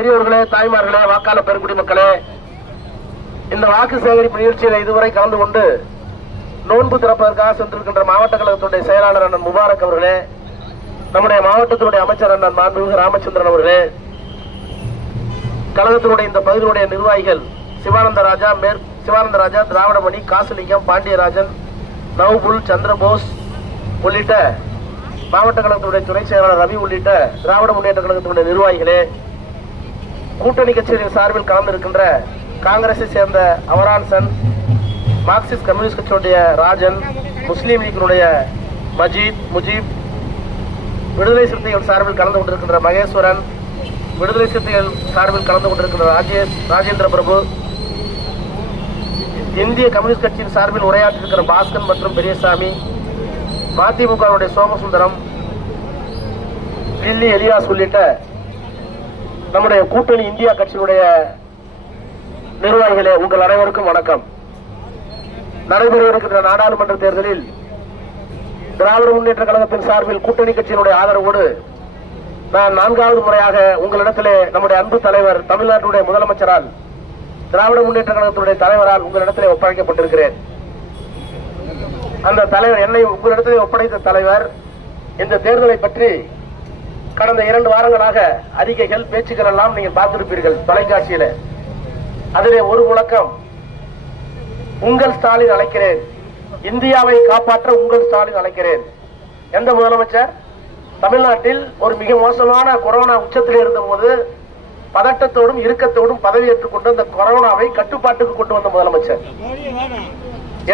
பெரியவர்களே, தாய்மார்களே, வாக்காளர் பெருங்குடி மக்களே, இந்த வாக்கு சேகரிப்பு நிகழ்ச்சியில் இதுவரை கலந்து கொண்டு நோன்பு திறப்பதற்காக சென்றிருக்கின்ற மாவட்ட கழகத்துடைய செயலாளர் அண்ணன் முபாரக் அவர்களே, நம்முடைய மாவட்டத்தினுடைய அமைச்சர் அண்ணன் மாண்புமிகு ராமச்சந்திரன் அவர்களே, கழகத்தினுடைய இந்த பகுதியினுடைய நிர்வாகிகள் சிவானந்த ராஜா, திராவிடமணி, காசிலிங்கம், பாண்டியராஜன், நவ்புல், சந்திரபோஸ் உள்ளிட்ட மாவட்ட கழகத்தினுடைய துணை செயலாளர் ரவி உள்ளிட்ட திராவிட முன்னேற்ற கழகத்தினுடைய நிர்வாகிகளே, கூட்டணி கட்சிகளின் சார்பில் கலந்திருக்கின்ற காங்கிரஸை சேர்ந்த அவரான்சன், மார்க்சிஸ்ட் கம்யூனிஸ்ட் கட்சியுடைய ராஜன், முஸ்லீம் லீக்கினுடைய முஜீப், விடுதலை சிறுத்தைகள் சார்பில் கலந்து கொண்டிருக்கின்ற மகேஸ்வரன், விடுதலை சிறுத்தைகள் சார்பில் கலந்து கொண்டிருக்கின்ற ராஜேந்திர பிரபு, இந்திய கம்யூனிஸ்ட் கட்சியின் சார்பில் உரையாற்றிருக்கிற பாஸ்கன் மற்றும் பெரியசாமி, மதிமுகவுடைய சோமசுந்தரம், லில்லி எலியாஸ் உள்ளிட்ட நம்முடைய கூட்டணி இந்தியா கட்சியினுடைய நிர்வாகிகளே, உங்கள் அனைவருக்கும் வணக்கம். நடைபெற இருக்கின்ற நாடாளுமன்ற தேர்தலில் திராவிட முன்னேற்ற கழகத்தின் சார்பில் கூட்டணி கட்சியினுடைய ஆதரவோடு நான் 4வது முறையாக உங்களிடத்திலே நம்முடைய அன்பு தலைவர், தமிழ்நாட்டுடைய முதலமைச்சரால், திராவிட முன்னேற்ற கழகத்தினுடைய தலைவரால் உங்களிடத்திலே ஒப்படைக்கப்பட்டிருக்கிறேன். அந்த தலைவர், என்னை உங்களிடத்திலே ஒப்படைத்த தலைவர், இந்த தேர்தலை பற்றி கடந்த 2 வாரங்களாக அறிக்கைகள், பேச்சுக்கள் எல்லாம் நீங்கள் பார்த்திருப்பீர்கள் தொலைக்காட்சியில. அதிலே ஒரு முழக்கம், உங்கள் ஸ்டாலின் அழைக்கிறேன், இந்தியாவை காப்பாற்ற உங்கள் ஸ்டாலின் அழைக்கிறேன். எந்த முதலமைச்சர்? தமிழ்நாட்டில் ஒரு மிக மோசமான கொரோனா உச்சத்தில் இருந்த போது பதட்டத்தோடும் இறுக்கத்தோடும் பதவியேற்றுக் கொண்டு அந்த கொரோனாவை கட்டுப்பாட்டுக்கு கொண்டு வந்த முதலமைச்சர்.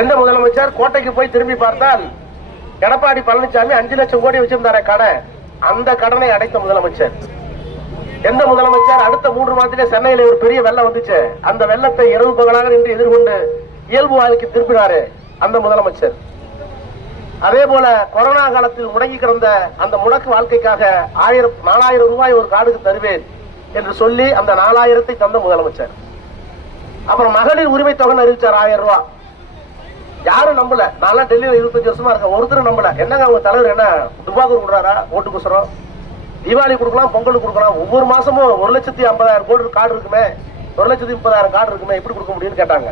எந்த முதலமைச்சர்? கோட்டைக்கு போய் திரும்பி பார்த்தால் எடப்பாடி பழனிசாமி 5 லட்சம் கோடி வச்சிருந்தார கடை, அந்த கடனை அடைத்த முதலமைச்சர். எந்த முதலமைச்சர்? அடுத்த 3 மாதத்திலே சென்னையில ஒரு பெரிய வெள்ளம் வந்துச்சு, அந்த வெள்ளத்தை இரவு பகலாக நின்று எதிர்கொண்டு இயல்பு வாழ்க்கை திருப்பினாரு, அந்த முதலமைச்சர். அதே போல கொரோனா காலத்தில் முடங்கி கிடந்த அந்த முடக்கு வாழ்க்கைக்காக 4000 ரூபாய் ஒரு கார்டுக்கு தருவேன் என்று சொல்லி அந்த 4000 தந்த முதலமைச்சர். அப்புறம் மகளிர் உரிமை தொகை அறிவிச்சார் 1000 ரூபாய். யாரும் நம்பல. நான் டெல்லியில 25 வருஷமா இருக்கேன், ஒருத்தரும் நம்பல. என்னங்க அவங்க தலைவர் என்ன துபாக்கூர் கொடுறாரா ஓட்டுக்குசரம்? தீபாவளி கொடுக்கலாம், பொங்கல் கொடுக்கலாம், ஒவ்வொரு மாசமும் 1,50,000 கோடி கார்டு இருக்குமே, 1,30,000 கார்டு இருக்குமே, எப்படி கொடுக்க முடியும்னு கேட்டாங்க.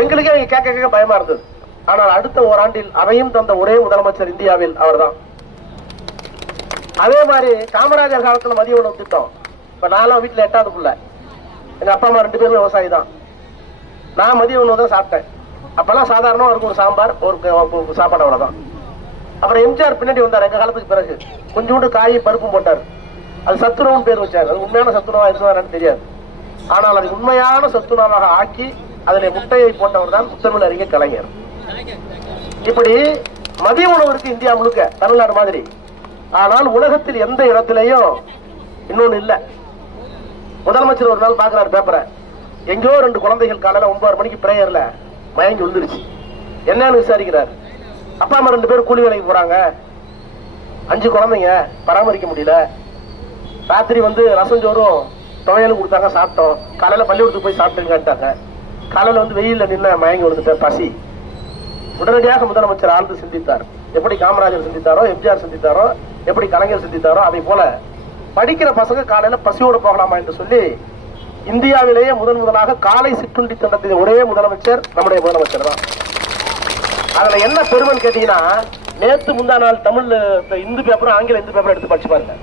எங்களுக்கே கேட்க பயமா இருந்தது. ஆனால் அடுத்த ஓராண்டில் அதையும் தந்த ஒரே முதலமைச்சர் இந்தியாவில் அவர்தான். அதே மாதிரி காமராஜர் காலத்துல மதிய உணவு திட்டம். இப்ப நான்லாம் வீட்டுல 8வது புள்ள, எங்க அப்பா அம்மா 2 பேருமே விவசாயி தான். நான் மதிய உணவு தான் சாப்பிட்டேன். அப்பெல்லாம் சாதாரணமா இருக்கும், ஒரு சாம்பார், ஒரு சாப்பாடு, அவ்வளவுதான். அப்புறம் எம்ஜிஆர் பின்னாடி வந்தார் எங்க காலத்துக்கு பிறகு, கொஞ்சோண்டு காயும் பருப்பும் போட்டார். அது சத்துணவுன்னு பேர் வச்சார். அது உண்மையான சத்துணவா இருந்தான்னு தெரியாது. ஆனால் அது உண்மையான சத்துணவாக ஆக்கி அதில் முட்டையை போட்டவர் தான் முத்தமிழ் அறிஞர் கலைஞர். இப்படி மதிய உணவு இருக்கு இந்தியா முழுக்க, தமிழ்நாடு மாதிரி. ஆனால் உலகத்தில் எந்த இடத்திலையும் இன்னொன்னு இல்ல. முதலமைச்சர் ஒரு நாள் பாக்குறாரு பேப்பரை, எங்கேயோ 2 குழந்தைகள் காலையில 9 மணிக்கு பிரேயர்ல மயங்கி விழுந்துருச்சு. என்னன்னு விசாரிக்கிறார். அப்பா அம்மா 2 பேரும் கூலி வேலைக்கு போறாங்க, 5 குழந்தைங்க, பராமரிக்க முடியல. ராத்திரி ரசம் சோறும் துவையலும் கொடுத்தாங்க, சாப்பிட்டோம். காலையில பள்ளிக்கூடத்துக்கு போய் சாப்பிட்டுட்டாங்க. காலையில வெயில்ல நின்று மயங்கி விழுந்துட்ட பசி. உடனடியாக முதலமைச்சர் ஆழ்ந்து சிந்தித்தார். எப்படி காமராஜர் சிந்தித்தாரோ, எம்ஜிஆர் சிந்தித்தாரோ, எப்படி கலைஞர் சிந்தித்தாரோ, அதை போல படிக்கிற பசங்க காலையில பசியோடு போகலாமா என்று சொல்லி இந்தியாவிலேயே முதலாக காலை சிற்றுண்டி திட்டத்தின் ஒரே முதலமைச்சர் நம்முடைய முதலமைச்சர் தான். அதுல என்ன பெருமைன்னு கேட்டீங்கன்னா, நேற்று முந்தா நாள் தமிழ் இந்து பேப்பரும் ஆங்கில இந்து பேப்பரும் எடுத்து படிச்சு பாருங்க.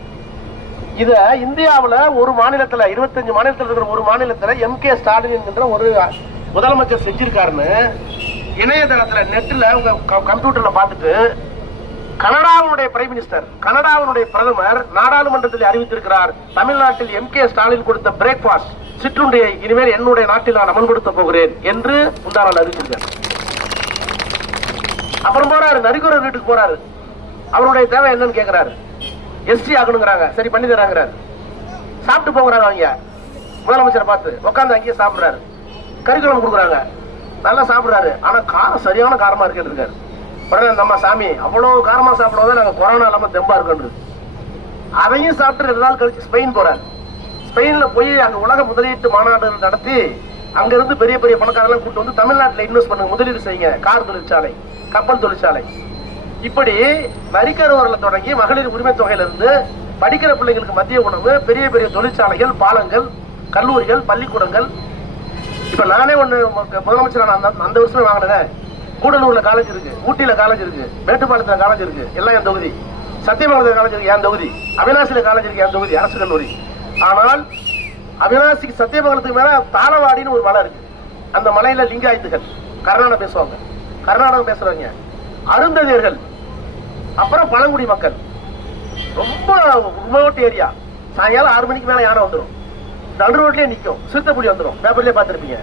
இத இந்தியாவில் ஒரு மாநிலத்தில், 25 மாநிலத்தில் இருக்கிற ஒரு மாநிலத்தில் எம்.கே. ஸ்டாலின் என்கின்ற ஒரு முதலமைச்சர் செஞ்சிருக்காருன்னு இணையதளத்துல நெட்ல உங்க கம்ப்யூட்டர்ல பார்த்துட்டு, கனடாவுடைய பிரைம் மினிஸ்டர், கனடாவுடைய பிரதமர் நாடாளுமன்றத்தில் அறிவித்திருக்கிறார், தமிழ்நாட்டில் எம்.கே. ஸ்டாலின் கொடுத்த பிரேக்பாஸ்ட் சிற்றுண்டியை இனிமேல் என்னுடைய நாட்டில் நான் அமல்படுத்த போகிறேன் என்று முந்தானால் அறிவிச்சிருக்கார். அப்புறம் போறாரு, நரிக்குறவர் வீட்டுக்கு போறாரு. அவருடைய தேவை என்னன்னு கேட்கிறாரு. எஸ்டி ஆகணுங்கிறாங்க, சரி பண்ணி தராங்கிறாரு. சாப்பிட்டு போகிறாரு. அவங்க முதலமைச்சரை பார்த்து உட்காந்து அங்கேயே சாப்பிடுறாரு. கறிக்குழம்பு கொடுக்குறாங்க, நல்லா சாப்பிடுறாரு. ஆனா காரம் சரியான காரமா இருக்கு. உடனே நம்ம சாமி அவ்வளவு காரமா சாப்பிடுவோம், நாங்க கொரோனா இல்லாம தெம்பா இருக்கு. அதையும் சாப்பிட்டு 2 நாள் கழிச்சு ஸ்பெயின் போறாரு. ஸ்பெயின்ல போய் அங்க உலக முதலீட்டு மாநாடு நடத்தி அங்கிருந்து பெரிய பெரிய பணக்காரர்கள் கூட்டு வந்து தமிழ்நாட்டில் இன்வெஸ்ட் பண்ணுங்க, முதலீடு செய்யுங்க, கார் தொழிற்சாலை, கப்பல் தொழிற்சாலை. இப்படி நரிக்கருவரில் தொடங்கி மகளிர் உரிமை தொகையிலிருந்து படிக்கிற பிள்ளைங்களுக்கு மதிய உணவு, பெரிய பெரிய தொழிற்சாலைகள், பாலங்கள், கல்லூரிகள், பள்ளிக்கூடங்கள். இப்ப நானே ஒண்ணு முதலமைச்சர் அந்த வருஷமே வாங்கினேன். கூடலூர்ல காலேஜ் இருக்கு, ஊட்டியில காலேஜ் இருக்கு, மேட்டுப்பாளையத்துல காலேஜ் இருக்கு, எல்லாம் என் தொகுதி. சத்தியமங்கலத்துல காலேஜ் இருக்கு, என் தொகுதி. அவினாசியில காலேஜ் இருக்கு, என் தொகுதி, அரசு கல்லூரி. ஆனால் அவினாசிக்கு சத்தியமங்கலத்துக்கு மேல தாளவாடின்னு ஒரு மலை இருக்கு. அந்த மலையில லிங்காயத்துகள் கர்நாடகம் பேசுவாங்க, கர்நாடகம் பேசுறவங்க, அருந்ததியர்கள், அப்புறம் பழங்குடி மக்கள். ரொம்ப ரிமோட் ஏரியா. சாயங்காலம் 6 மணிக்கு மேல யானை வந்துடும், நடு ரோட்லயே நிற்கும், சிறுத்தைப்புலி வந்துடும், பேப்பர்லயே பார்த்துருப்பீங்க.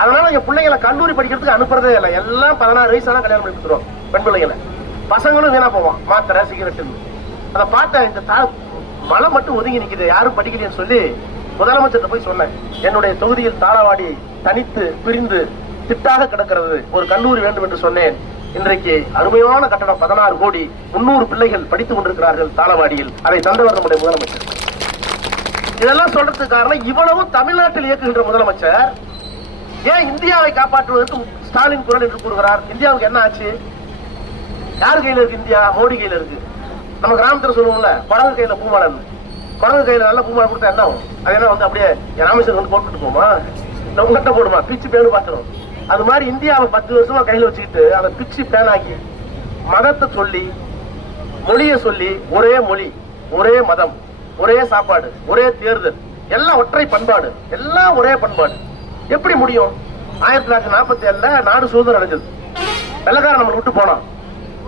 அதனால எங்க பிள்ளைங்களை கல்லூரி படிக்கிறதுக்கு அனுப்புறதே இல்லை. எல்லாம் 16 வயசான கல்யாணம் பண்ணி கொடுத்துருவோம் பெண் பிள்ளைங்களை. பசங்களும் வீணா போவான், மாத்திரை, சிகரெட். அதை பார்த்த இந்த மழை மட்டும் ஒதுங்கி நிக்குது, யாரும் படிக்கலைன்னு சொல்லி முதலமைச்சர் போய் சொன்னேன். என்னுடைய தொகுதியில் தாளவாடி தனித்து பிரிந்து திட்டாக கிடக்கிறது, ஒரு கல்லூரி வேண்டும் என்று சொன்னேன். இன்றைக்கு அருமையான கட்டடம், 16 கோடி, 300 பிள்ளைகள் படித்துக் கொண்டிருக்கிறார்கள் தாளவாடியில். அதை தந்தவர் நம்முடைய முதலமைச்சர். இதெல்லாம் சொல்றதுக்கு காரணம், இவ்வளவு தமிழ்நாட்டில் இயக்குகின்ற முதலமைச்சர் ஏன் இந்தியாவை காப்பாற்றுவதற்கு ஸ்டாலின் குரல் என்று கூறுகிறார்? இந்தியாவுக்கு என்ன ஆச்சு? யார் கையில இருக்கு இந்தியா? மோடி கையில இருக்கு. நம்ம கிராமத்துல சொல்லுவோம்ல, குரங்கு கையில பூமாலை. குரங்கு கையில நல்ல பூமாலை கொடுத்தா என்ன ஆகும்? அது என்ன வந்து அப்படியே ராமேஸ்வரம் வந்து போட்டுட்டு போமா, உங்ககிட்ட போடுமா, பிச்சு பேனு பார்த்துடும். அது மாதிரி இந்தியாவை 10 வருஷமா கையில வச்சுக்கிட்டு அதை பிச்சு பேனாக்கி மதத்தை சொல்லி, மொழியை சொல்லி, ஒரே மொழி, ஒரே மதம், ஒரே சாப்பாடு, ஒரே தேர்தல், எல்லாம் ஒற்றை பண்பாடு, எல்லாம் ஒரே பண்பாடு. எப்படி முடியும்? 1947 நாடு சுதந்திரம் அடைஞ்சது. வெள்ளக்காரன் நம்ம விட்டு போனோம்.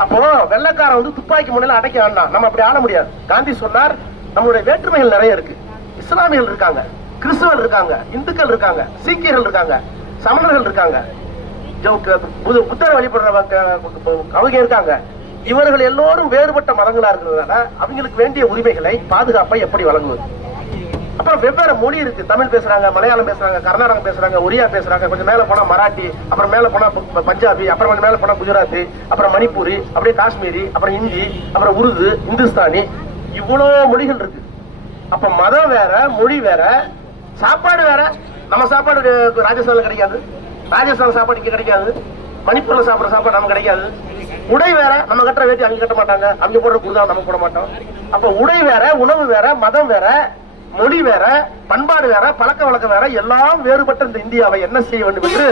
அப்போ வெள்ளக்காரன் வந்து துப்பாக்கி முனையில அடைக்க வேண்டாம், நம்ம அப்படி ஆள முடியாது. காந்தி சொன்னார், நம்மளுடைய வேற்றுமைகள் நிறைய இருக்கு. இஸ்லாமியர்கள் இருக்காங்க, கிறிஸ்தவர்கள் இருக்காங்க, இந்துக்கள் இருக்காங்க, சீக்கியர்கள் இருக்காங்க, சமணர்கள் இருக்காங்க, புத்தரை வழிபடுறவங்க அவங்க இருக்காங்க. இவர்கள் எல்லோரும் வேறுபட்ட மதங்களா இருக்கிறதுனால அவங்களுக்கு வேண்டிய உரிமைகளை, பாதுகாப்பை எப்படி வழங்குவது? அப்புறம் வெவ்வேறு மொழி இருக்கு. தமிழ் பேசுறாங்க, மலையாளம் பேசுறாங்க, கர்நாடகம் பேசுறாங்க, ஒரியா பேசுறாங்க, கொஞ்சம் மேல போனா மராட்டி, அப்புறம் மேல போனா பஞ்சாபி, அப்புறம் கொஞ்சம் மேல போனா குஜராத்தி, அப்புறம் மணிப்பூரி, அப்படியே காஷ்மீரி, அப்புறம் ஹிந்தி, அப்புறம் உருது, இந்துஸ்தானி, இவ்வளவு மொழிகள் இருக்கு. அப்ப மதம் வேற, மொழி வேற, சாப்பாடு வேற. நம்ம சாப்பாடு ராஜஸ்தான்ல கிடைக்காது, ராஜஸ்தான் சாப்பாடு இங்க கிடைக்காது, மணிப்பூர்ல சாப்பிடுற சாப்பாடு நமக்கு கிடைக்காது. உடை வேற, நம்ம கட்டுற வேட்டி அங்க கட்ட மாட்டாங்க, அவங்க போடுற குருதா நம்ம போட மாட்டோம். அப்ப உடை வேற, உணவு வேற, மதம் வேற, மொழி வேற, பண்பாடு வேற, பழக்க வழக்கம் வேற, எல்லாம் வேறுபட்ட இந்த இந்தியாவை என்ன செய்ய வேண்டும் என்று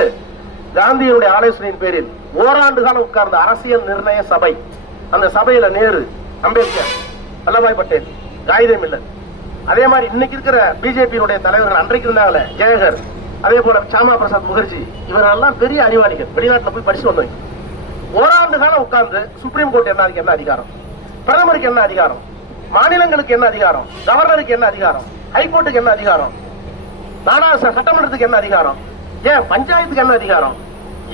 காந்தியினுடைய ஆலோசனையின் பேரில் ஓராண்டு காலம் உட்கார்ந்த அரசியல் நிர்ணய சபை. அந்த சபையில நேரு, அம்பேத்கர், வல்லபாய் பட்டேல், காயிதே மில்லத், அதே மாதிரி இன்னைக்கு இருக்கிற பிஜேபியினுடைய தலைவர்கள் அன்றைக்கு இருந்தாங்களே, ஜெயகர், அதே போல சாமா பிரசாத் முகர்ஜி, இவரெல்லாம் பெரிய அறிவாளிகள், வெளிநாட்டுல போய் படிச்சு வந்தவங்க. ஓராண்டு காலம் உட்கார்ந்து சுப்ரீம் கோர்ட் என்ன அதிகாரம், பிரதமருக்கு என்ன அதிகாரம், மாநிலங்களுக்கு என்ன அதிகாரம், கவர்னருக்கு என்ன அதிகாரம், ஹைகோர்ட்டுக்கு என்ன அதிகாரம், சட்டமன்றத்துக்கு என்ன அதிகாரம், ஏன் பஞ்சாயத்துக்கு என்ன அதிகாரம்,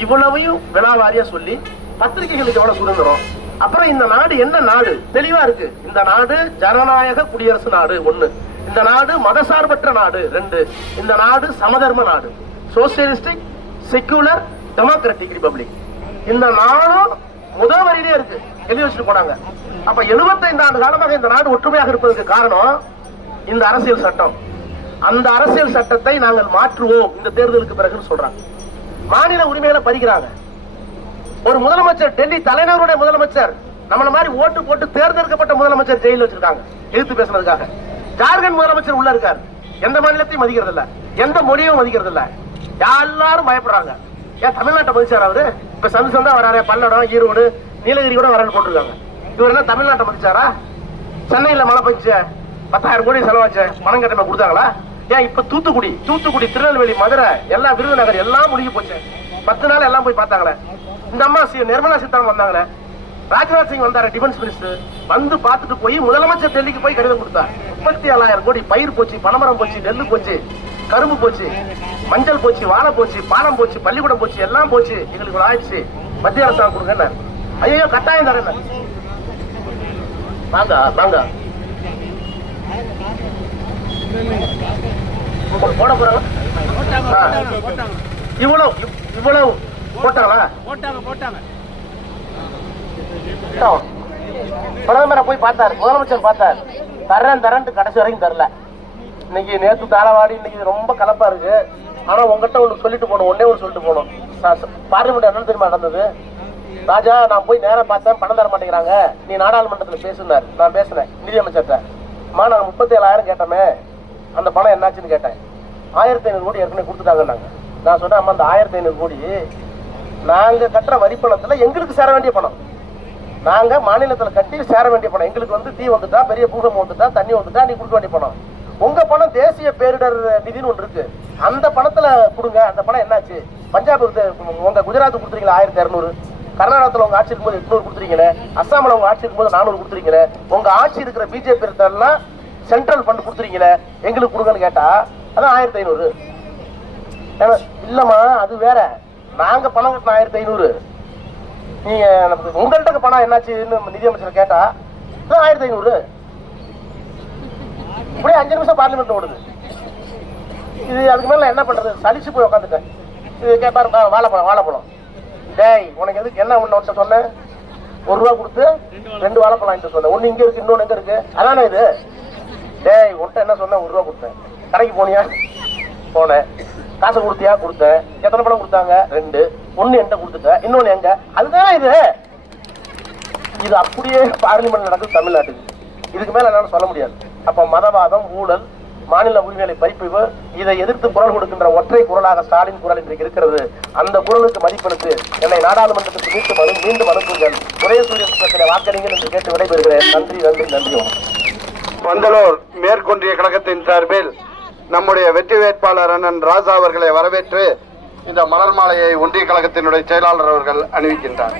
இவ்வளவையும் வினாவாரியா சொல்லி பத்திரிகைகளுக்கு எவ்வளவு சுதந்திரம். அப்புறம் இந்த நாடு என்ன நாடு தெளிவா இருக்கு. இந்த நாடு ஜனநாயக குடியரசு நாடு 1, இந்த நாடு மதசார்பற்ற நாடு 2, இந்த நாடு சமதர்ம நாடு, சோசியலிஸ்டிக் செக்குலர் டெமோக்ராட்டிக் ரிபப்ளிக். இந்த நாடும் முதல் வரியிலே இருக்கு, எழுதி வச்சுட்டு போனாங்க. அப்ப 75 ஆண்டு காலமாக இந்த நாடு ஒற்றுமையாக இருப்பதற்கு காரணம் இந்த அரசியல் சட்டம். அந்த அரசியல் சட்டத்தை நாங்கள் மாற்றுவோம் இந்த தேர்தலுக்கு பிறகு சொல்றாங்க. மாநில உரிமைகளை பறிக்கிறாங்க. ஒரு முதலமைச்சர், டெல்லி தலைநகருடைய முதலமைச்சர், நம்மள மாதிரி ஓட்டு போட்டு தேர்ந்தெடுக்கப்பட்ட முதலமைச்சர் ஜெயில வச்சிருக்காங்க எதிர்த்து பேசுறதுக்காக. ஜார்க்கண்ட் முதலமைச்சர் உள்ள இருக்காரு, எந்த மாநிலத்தையும் மதிக்கிறது இல்ல, எந்த மொழியும் மதிக்கிறது இல்ல, எல்லாரும் பயப்படுறாங்க. ஏன் தமிழ்நாட்டை மதிச்சார் அவரு? இப்ப சந்தா வராரு, பல்லடம், ஈரோடு, நீலகிரி கூட வரன்னு போட்டிருக்காங்க. இவர் என்ன தமிழ்நாட்டை மதிச்சாரா? சென்னையில மழை பெஞ்ச 10,000 கோடி செலவாச்சு, பணம் கட்டணம் கொடுத்தாங்களா? ஏன் இப்ப தூத்துக்குடி, திருநெல்வேலி, மதுரை, எல்லா விருதுநகர் எல்லாம் முழுகி போச்சு. 10 நாள் எல்லாம் போய் பார்த்தாங்களே. இந்த அம்மா நிர்மலா சீதாராமன் வந்தாங்களே, ராஜ்நாத் சிங் வந்தாரு டிஃபென்ஸ் மினிஸ்டர், வந்து பார்த்துட்டு போய் முதலமைச்சர் டெல்லிக்கு போய் கடிதம் கொடுத்தார். 37,000 கோடி பயிர் போச்சு, பனமரம் போச்சு, நெல்லு போச்சு, கரும்பு போச்சு, மஞ்சள் போச்சு, வாழை போச்சு, பாலம் போச்சு, பள்ளிக்கூடம் போச்சு, எல்லாம் போச்சு, எங்களுக்கு ஆயிடுச்சு, மத்திய அரசாங்கம் கொடுங்க. ஐயோ கட்டாயம் தரேன், வாங்க வாங்க போட போறாங்க. இவ்வளவு இவ்வளவு போட்டாங்களா? போட்டாங்க. பிரதமரை போய் பார்த்தாரு, முதலமைச்சர் பார்த்தாரு, தரேன் கடைசி வரைக்கும் தரல. இன்னைக்கு நேற்று தாளவாடி, இன்னைக்கு ரொம்ப கலப்பா இருக்கு. ஆனா உங்ககிட்ட ஒண்ணு சொல்லிட்டு போகணும், ஒன்னே ஒன்று சொல்லிட்டு போகணும். பார்லிமெண்ட் என்ன தெரியுமா நடந்தது? ராஜா, நான் போய் நேரம் பார்த்தேன், பணம் தர மாட்டேங்கிறாங்க, நீ நாடாளுமன்றத்தில் பேசுனாரு. நான் பேசினேன் நிதியமைச்சர்கிட்ட, நாங்க 37,000 கேட்டோமே, அந்த பணம் என்னாச்சுன்னு கேட்டேன். 1500 கோடி ஏற்கனவே கொடுத்துட்டாங்க. நான் சொன்னேன், அம்மா அந்த 1500 கோடி நாங்க கட்டுற வரி பணத்துல எங்களுக்கு சேர வேண்டிய பணம், நாங்க மாநிலத்துல கட்டி சேர வேண்டிய பணம். எங்களுக்கு வந்து தீ வந்துட்டா, பெரிய பூகம்பம் வந்துட்டா, தண்ணி வந்துட்டா நீ கொடுக்க வேண்டிய பணம். உங்க பணம் தேசிய பேரிடர் நிதினு ஒன்று இருக்கு, அந்த பணத்துல கொடுங்க. அந்த பணம் என்னாச்சு? பஞ்சாப் உங்க குஜராத் கொடுத்துருக்கீங்களா 1200, கர்நாடகத்துல உங்க ஆட்சி இருக்கும்போது 800 கொடுத்துருக்கீங்க, அஸ்ஸாமில் உங்க ஆட்சி இருக்கும்போது 400 கொடுத்துருக்கீங்க, உங்க ஆட்சி இருக்கிற பிஜேபி எல்லாம் சென்ட்ரல் ஃபண்ட் கொடுத்துருக்கீங்க, எங்களுக்கு கொடுங்கன்னு கேட்டா அதான் 1500. இல்லம்மா அது வேற, நாங்க பணம் கட்டின 1500, நீங்க உங்கள்கிட்ட பணம் என்னாச்சுன்னு நிதியமைச்சர் கேட்டா 1500. இப்படியே 5 நிமிஷம் பார்லிமெண்ட் ஓடுது. இது அதுக்கு மேல என்ன பண்றது? சலிச்சு போய் உட்காந்துட்டேன். இது கேட்பாரு, வாழைப்பழம் டேய் உனக்கு எதுக்கு என்ன ஒன்று சொன்னேன்? 1 ரூபா கொடுத்து 2 வாழைப்பழம் வாங்கிட்டு சொன்னேன். ஒன்னு இங்க இருக்கு, இன்னொன்னு எங்க இருக்கு? அதானே இது. டேய் உன்ட்ட என்ன சொன்னேன்? 1 ரூபா கொடுத்தேன். கடைக்கு போனியா? போனேன். காசை கொடுத்தியா? கொடுத்தேன். எத்தனை பணம் கொடுத்தாங்க? 2. ஒன்னு என்கிட்ட கொடுத்துட்ட, இன்னொன்னு எங்க? அதுதானே இது. இது அப்படியே பார்லிமெண்ட் நடக்குது தமிழ்நாட்டுக்கு. இதுக்கு மேல என்னால சொல்ல முடியாது. அப்ப மதவாதம், ஊழல், மாநில உரிமைகளை பறிப்பு, இதை எதிர்த்து குரல் கொடுக்கின்ற ஒற்றை குரலாக ஸ்டாலின் குரல் இன்றைக்கு இருக்கிறது. அந்த குரலுக்கு மதிப்பெடுத்து என்னை நாடாளுமன்றத்துக்கு மீண்டும் அனுப்புங்கள், உதயசூரியன் புத்தகத்திலே வாக்களிங்கள் என்று கேட்டு விடைபெறுகிறேன். நன்றி நன்றி நன்றி. பந்தலூர் மேற்கொன்றிய கழகத்தின் சார்பில் நம்முடைய வெற்றி வேட்பாளர் அண்ணன் ராஜா அவர்களை வரவேற்று இந்த மலர் மாலையை ஒன்றிய கழகத்தினுடைய செயலாளர் அவர்கள் அணிவிக்கின்றார்.